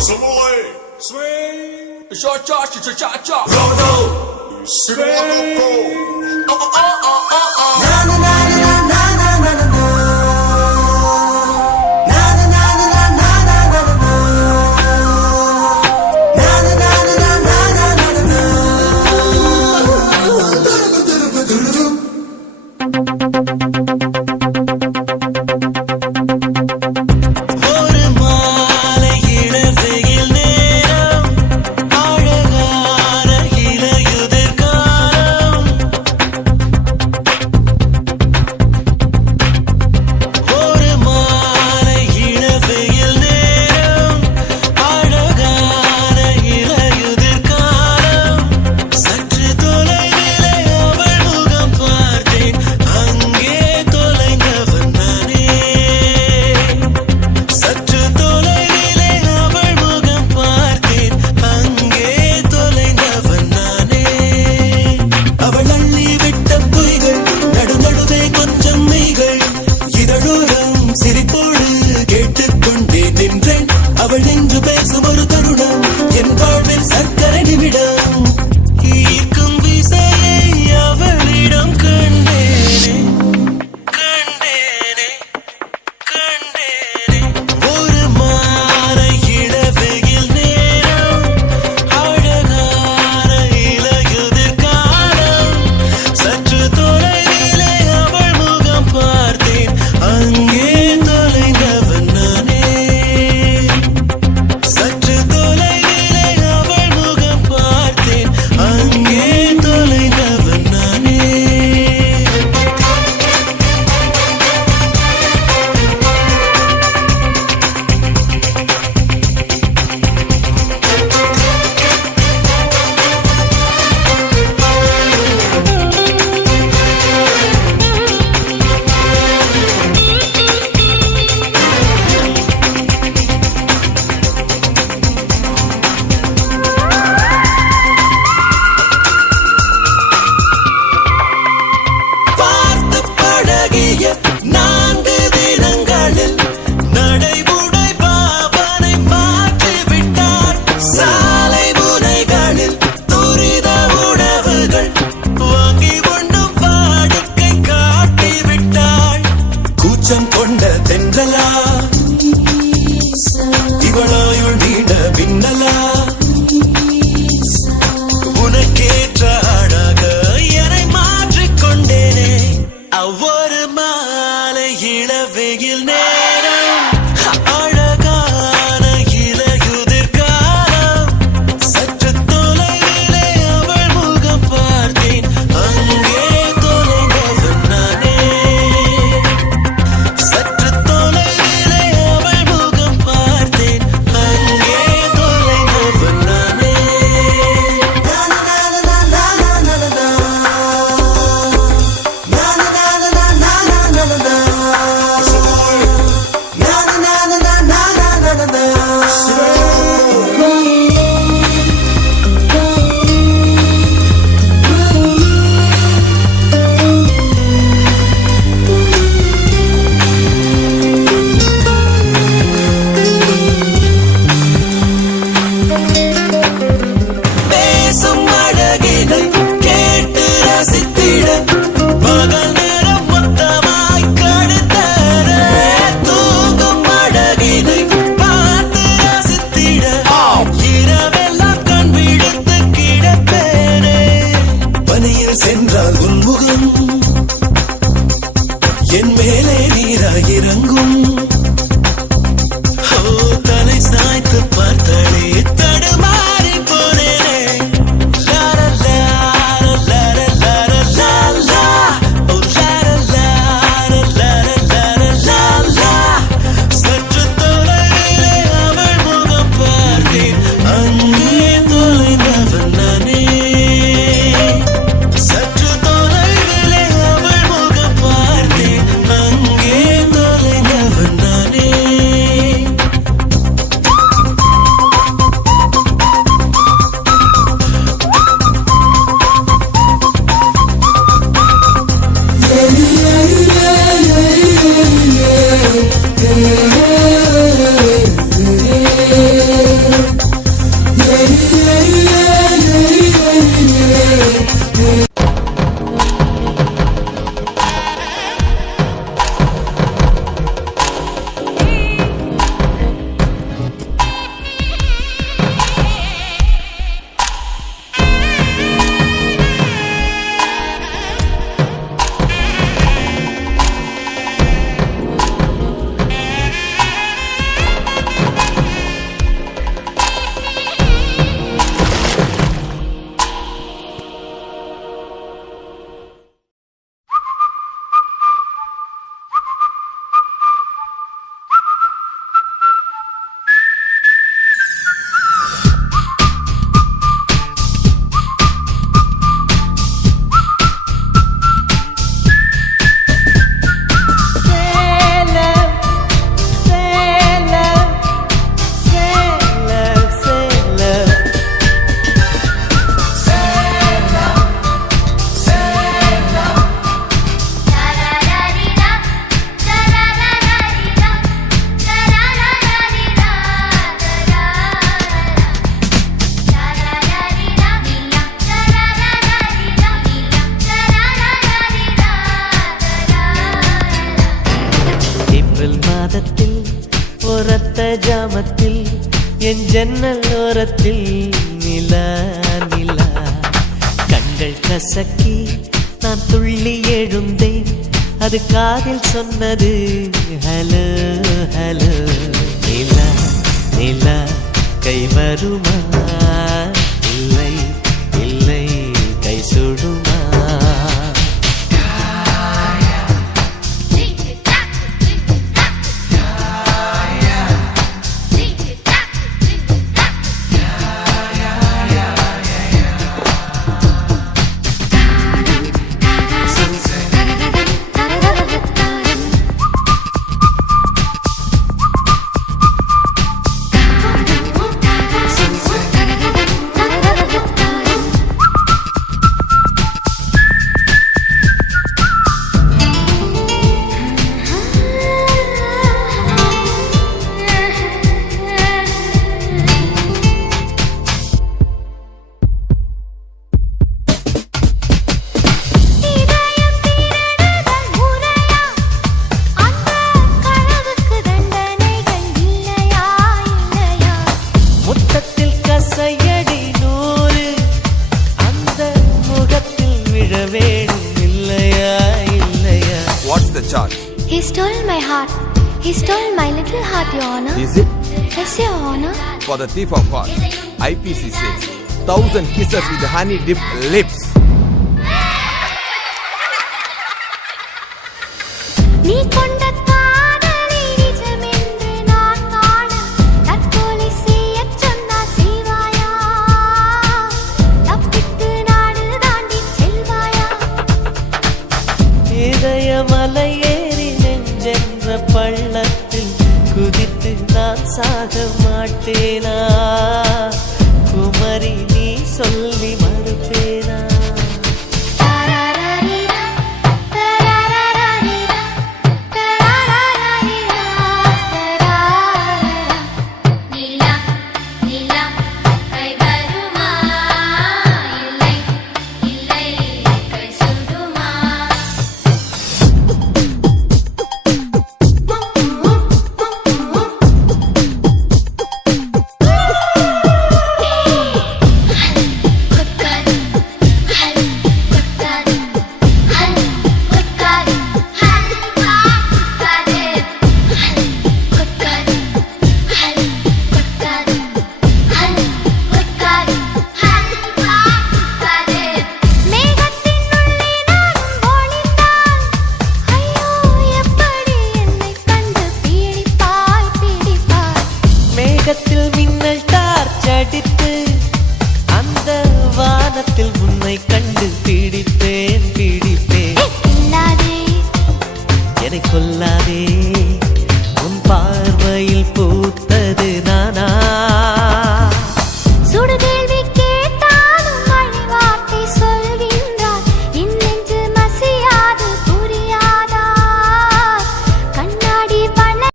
Samoy, swing, cha cha cha cha cha, Rodo, swing. na na na na na na na na na. Na na na na na na na na na. Na na na na na na na na. ஒரு மாலை இளவெயில் நேரம் அழகான இலையுதிர் காலம் கிராமத்தில் என் ஜன்னல் ஓரத்தில் நிலா நிலா கண்கள் கசக்கி நான் துள்ளி எழுந்தேன். அது காதில் சொன்னது ஹலோ ஹலோ. நிலா நிலா கை வருமா, இல்லை இல்லை கை சுடுமா? What's the charge? He stole my heart. He stole my little heart, Your Honor. Is it? Yes, Your Honor. For the thief of hearts, IPC says 1,000 kisses with honey-dipped lips. நீ கொண்ட காதலை நிஜமென்று நான் காண தற்கொலை செய்யச் சொன்னார் செய்வாயா? தப்பித்து நாடு தாண்டி செல்வாயா? இதயமலையேறி நெஞ்சென்ற பள்ளத்தில் குதித்து நான் சாக மாட்டேனா? குமரி நீ சொல்லி மறுப்பே